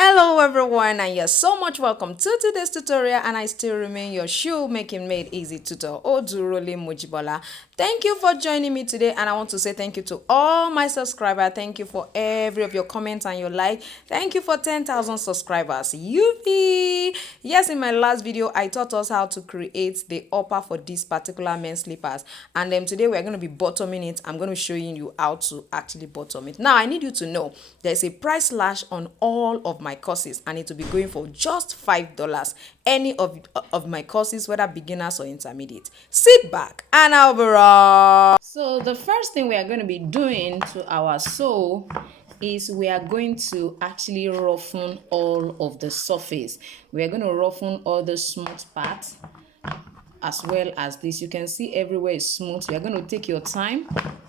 Hello everyone, and you're so much welcome to today's tutorial, and I still remain your shoe making made easy tutor Odurole Mujibola. Thank you for joining me today, and I want to say thank you to all my subscribers. Thank you for every of your comments and your like. Thank you for 10,000 subscribers. Yuppie! Yes, in my last video I taught us how to create the upper for this particular men's slippers, and then today we're going to be bottoming it. I'm going to be showing you how to actually bottom it. Now I need you to know there's a price slash on all of my courses, and it will be going for just $5. Any of my courses, whether beginners or intermediate. Sit back and I'll be right. So the first thing we are going to be doing to our sole is we are going to actually roughen all of the surface. We are going to roughen all the smooth parts as well as this. You can see everywhere is smooth. You are going to take your time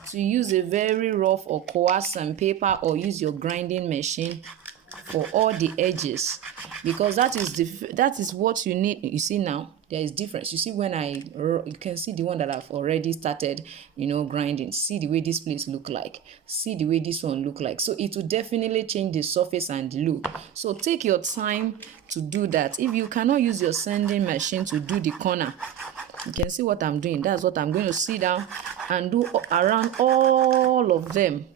to use a very rough or coarse sandpaper, or use your grinding machine for all the edges, because that is what you need. You see, now there is difference. You see, when you can see the one that I've already started, grinding. See the way this place look like. See the way this one look like. So it will definitely change the surface and the look. So take your time to do that. If you cannot use your sanding machine to do the corner, you can see what I'm doing. That's what I'm going to sit down and do around all of them.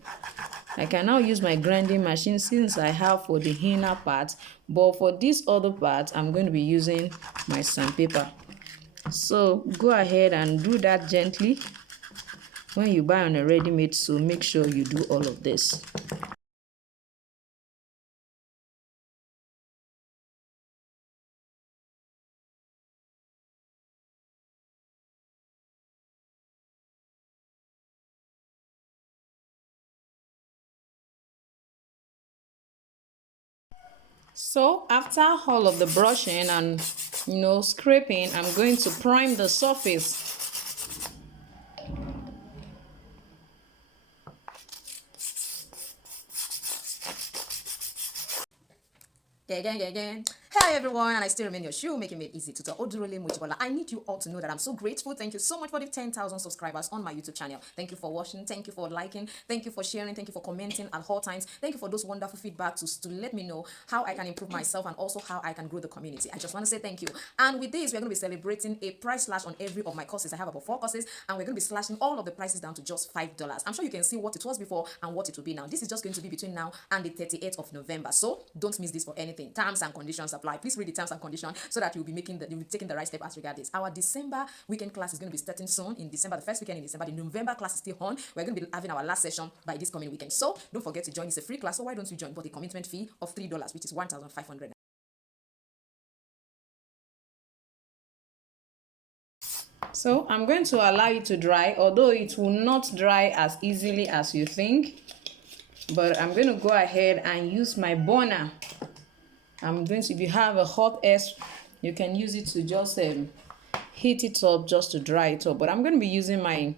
I can now use my grinding machine since I have for the inner part, but for this other part I'm going to be using my sandpaper. So go ahead and do that gently. When you buy on a ready-made, so make sure you do all of this. So after all of the brushing and scraping, I'm going to prime the surface. Again. Hi everyone, and I still remain your shoe making it easy tutor Odurole Mujibola. I need you all to know that I'm so grateful. Thank you so much for the 10,000 subscribers on my YouTube channel. Thank you for watching, thank you for liking, thank you for sharing, thank you for commenting at all times. Thank you for those wonderful feedback to let me know how I can improve myself and also how I can grow the community. I just want to say thank you. And with this, we're going to be celebrating a price slash on every of my courses. I have about 4 courses, and we're going to be slashing all of the prices down to just $5. I'm sure you can see what it was before and what it will be now. This is just going to be between now and the 30th of November. So don't miss this for anything. Terms and conditions apply. Please read the terms and conditions so that you'll be taking the right step as regards this. Our December weekend class is going to be starting soon in December, the first weekend in December. The November class is still on. We're going to be having our last session by this coming weekend. So don't forget to join. It's a free class, so why don't you join? But a commitment fee of $3, which is 1,500. So I'm going to allow it to dry, although it will not dry as easily as you think. But I'm going to go ahead and use my burner. If you have a hot S, you can use it to just heat it up just to dry it up. But I'm going to be using my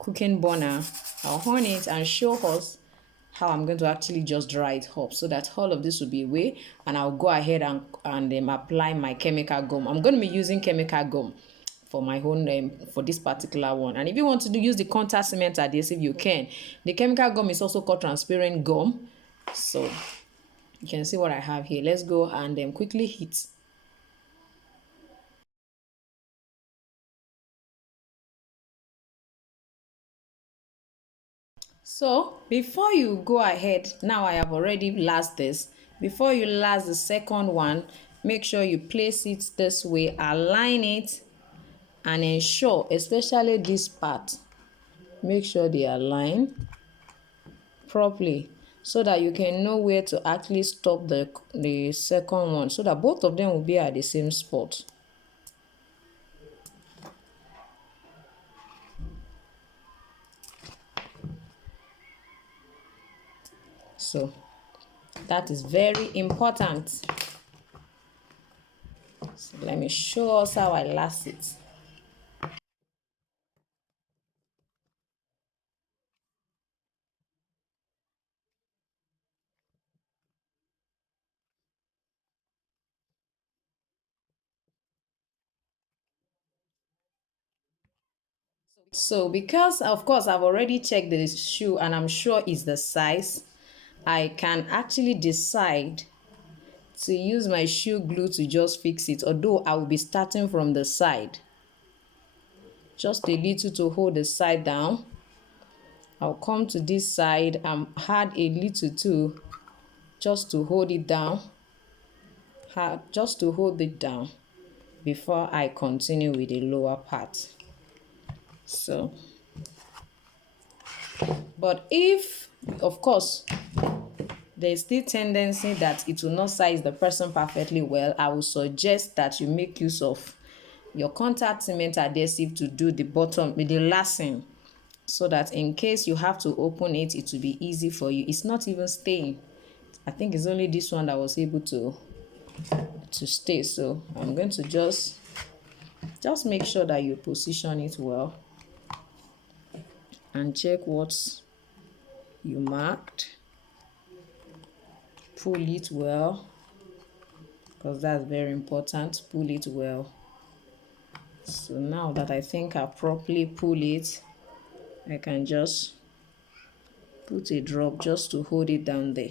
cooking burner. I'll on it and show us how I'm going to actually just dry it up, so that all of this will be away, and I'll go ahead and apply my chemical gum. I'm going to be using chemical gum for my own for this particular one. And if you want to use the contact cement adhesive, you can. The chemical gum is also called transparent gum. So you can see what I have here. Let's go and quickly heat. So before you go ahead, now I have already last this. Before you last the second one, make sure you place it this way, align it, and ensure, especially this part, make sure they align properly, so that you can know where to actually stop the second one, so that both of them will be at the same spot. So that is very important. So let me show us how I last it. So because of course I've already checked the shoe and I'm sure it's the size, I can actually decide to use my shoe glue to just fix it, although I will be starting from the side. Just a little to hold the side down. I'll come to this side and add a little too, just to hold it down. Just to hold it down before I continue with the lower part. So, but if, of course, there's still tendency that it will not size the person perfectly well, I will suggest that you make use of your contact cement adhesive to do the bottom with the lashing, so that in case you have to open it, it will be easy for you. It's not even staying. I think it's only this one that was able to stay. So I'm going to just make sure that you position it well and check what you marked. Pull it well, because that's very important. Pull it well. So now that I think I properly pull it, I can just put a drop just to hold it down there.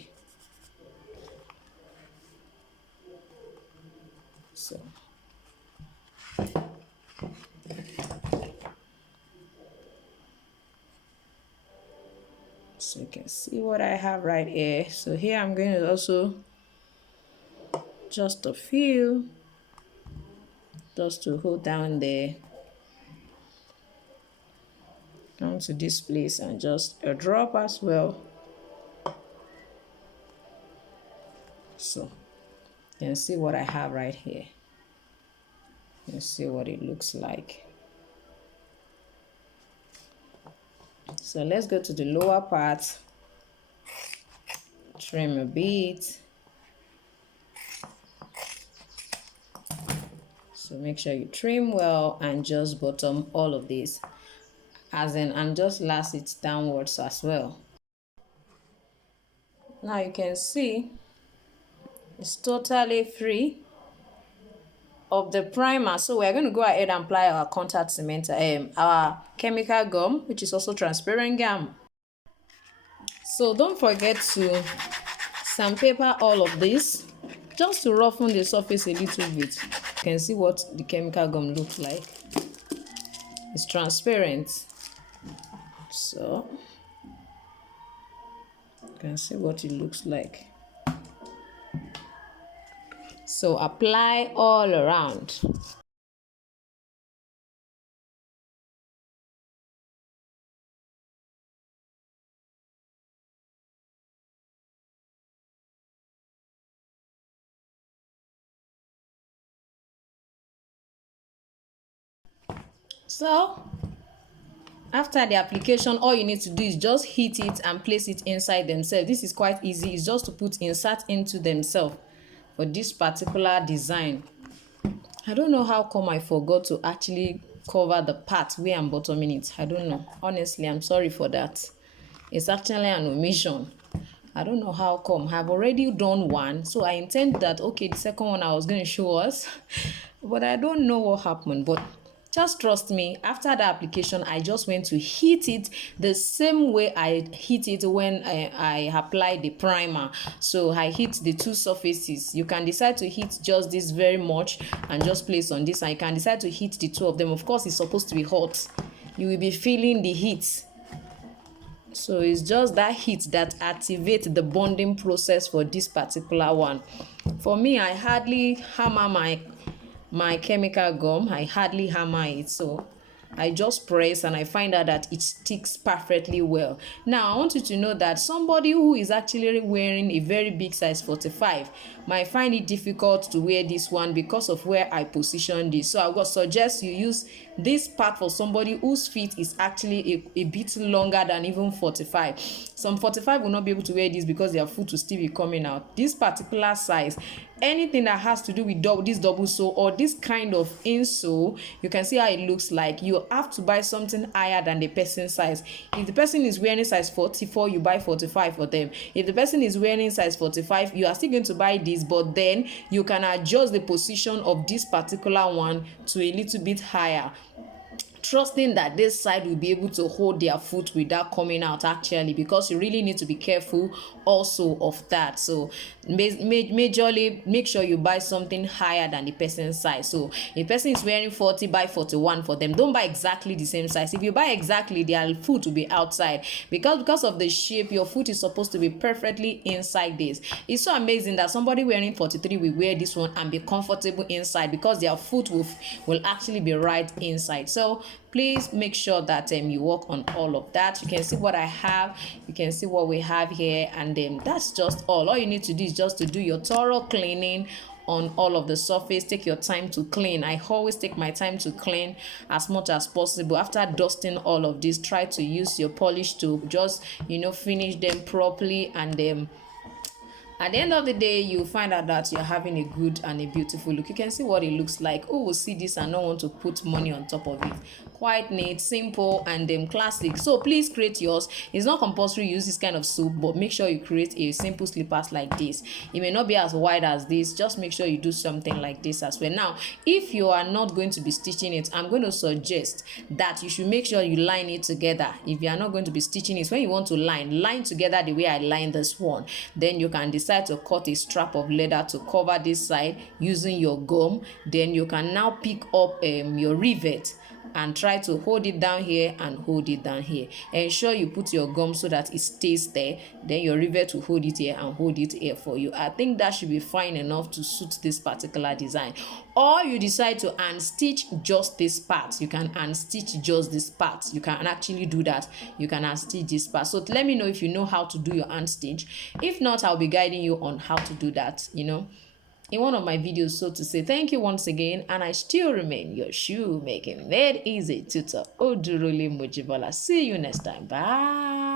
So you can see what I have right here. So here I'm going to also just a few, just to hold down there. Down to this place and just a drop as well. So you can see what I have right here. You can see what it looks like. So let's go to the lower part. Trim a bit. So make sure you trim well and just bottom all of this, as in, and just lash it downwards as well. Now you can see it's totally free of the primer. So we're going to go ahead and apply our contact cement, our chemical gum, which is also transparent gum. So don't forget to sandpaper all of this, just to roughen the surface a little bit. You can see what the chemical gum looks like. It's transparent. So you can see what it looks like. So apply all around. So after the application, all you need to do is just heat it and place it inside themselves. This is quite easy. It's just to put insert into themselves for this particular design. I don't know how come I forgot to actually cover the part where I'm bottoming it. I don't know. Honestly, I'm sorry for that. It's actually an omission. I don't know how come. I've already done one, so I intend that, okay, the second one I was going to show us, but I don't know what happened. But just trust me, after the application, I just went to heat it the same way I heat it when I applied the primer. So I heat the two surfaces. You can decide to heat just this very much and just place on this, and you can decide to heat the two of them. Of course, it's supposed to be hot. You will be feeling the heat. So it's just that heat that activates the bonding process for this particular one. For me, I hardly hammer my chemical gum. I hardly hammer it, so I just press and I find out that it sticks perfectly well. Now I want you to know that somebody who is actually wearing a very big size 45 might find it difficult to wear this one because of where I position this. So I would suggest you use this part for somebody whose feet is actually a bit longer than even 45. Some 45 will not be able to wear this because their foot will still be coming out. This particular size, anything that has to do with this double sole or this kind of insole, you can see how it looks like. You have to buy something higher than the person's size. If the person is wearing size 44, you buy 45 for them. If the person is wearing size 45, you are still going to buy this, but then you can adjust the position of this particular one to a little bit higher. trusting that this side will be able to hold their foot without coming out actually, because you really need to be careful also of that. So majorly make sure you buy something higher than the person's size. So if person is wearing 40, buy 41 for them. Don't buy exactly the same size. If you buy exactly, their foot will be outside, because of the shape your foot is supposed to be perfectly inside this. It's so amazing that somebody wearing 43 will wear this one and be comfortable inside, because their foot will actually be right inside. So please make sure that you work on all of that. You can see what I have, you can see what we have here, and that's just all you need to do is just to do your thorough cleaning on all of the surface. Take your time to clean. I always take my time to clean as much as possible. After dusting all of this, try to use your polish to just finish them properly, and at the end of the day, you find out that you're having a good and a beautiful look. You can see what it looks like. Who will see this and not want to put money on top of it? Quite neat, simple, and classic. So please create yours. It's not compulsory use this kind of soap, but make sure you create a simple slippers like this. It may not be as wide as this. Just make sure you do something like this as well. Now, if you are not going to be stitching it, I'm going to suggest that you should make sure you line it together. If you are not going to be stitching it, when you want to line together the way I line this one, then you can decide to cut a strap of leather to cover this side using your gum. Then you can now pick up your rivet and try to hold it down here and hold it down here. Ensure you put your gum so that it stays there. Then your rivet will hold it here and hold it here for you. I think that should be fine enough to suit this particular design. Or you decide to unstitch just this part, you can unstitch just this part. You can actually do that. You can unstitch this part. So let me know if you know how to do your unstitch. If not, I'll be guiding you on how to do that, in one of my videos. So to say thank you once again, and I still remain your shoemaking made easy tutor Odurole Mojibola. See you next time. Bye.